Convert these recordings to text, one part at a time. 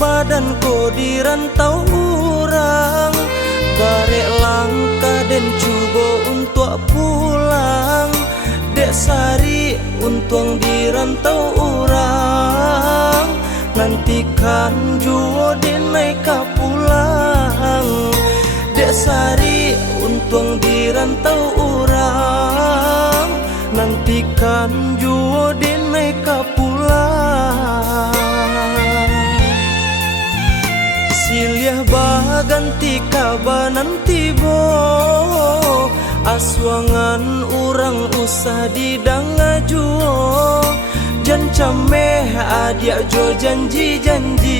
badan ko di rantau urang, barek langkah dan cuba untuk pulang. Dek Sari untung di rantau urang, nantikan jua den naik pulang. Dek Sari untung di rantau urang, nantikan jua den naik pulang. Silih baganti kabanan tibo, aswangan urang usah didanga juo. Jan cameh adia jo janji-janji,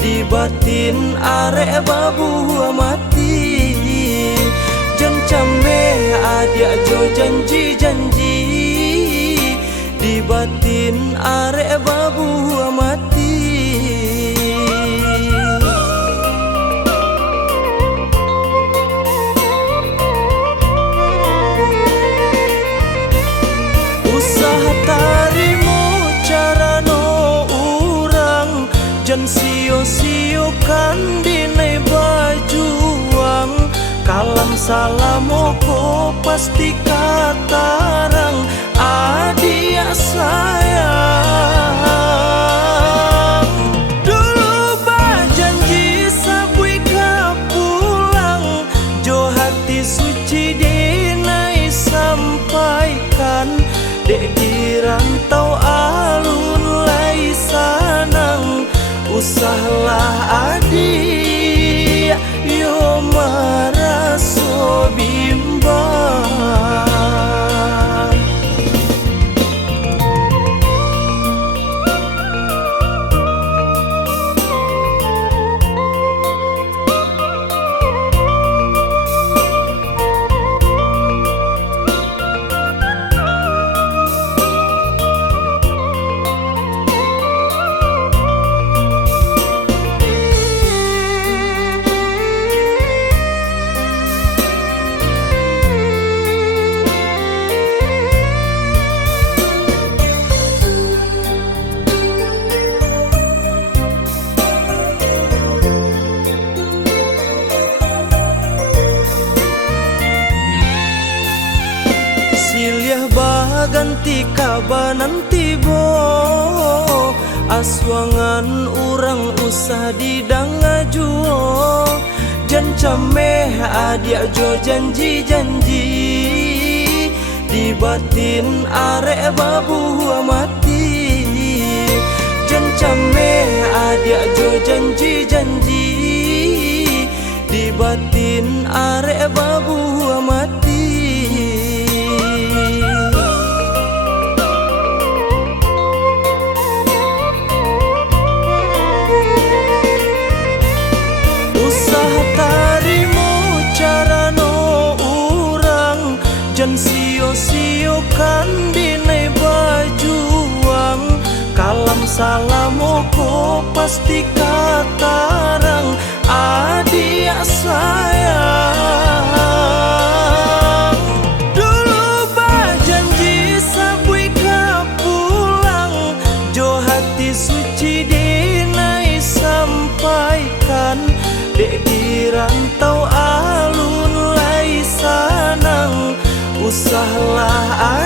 di batin arek babu mati. Jan cameh adia jo janji-janji, di batin arek babu mati. Jan sio-sio kan dinai bajuang, kalam salamoko pasti katarang adia sayang. Dulu bajanji sabui kapulang, jo hati suci dinai sampaikan. Dek di rantau alun lai sanang, usahlah adik yo maraso bimbang. Silih baganti kabanan tibo, aswangan urang usah didanga juo. Jan cameh adia jo janji-janji, di batin arek babu mati. Jan cameh adia jo janji-janji, di batin arek babu mati. Jan sio-sio kan dinai bajuang, kalam salamoko pasti katarang adia sayang. Dulu bajanji sabui kapulang, jo hati suci dinai sampaikan. Dek di rantau alun lai sanang, usahlah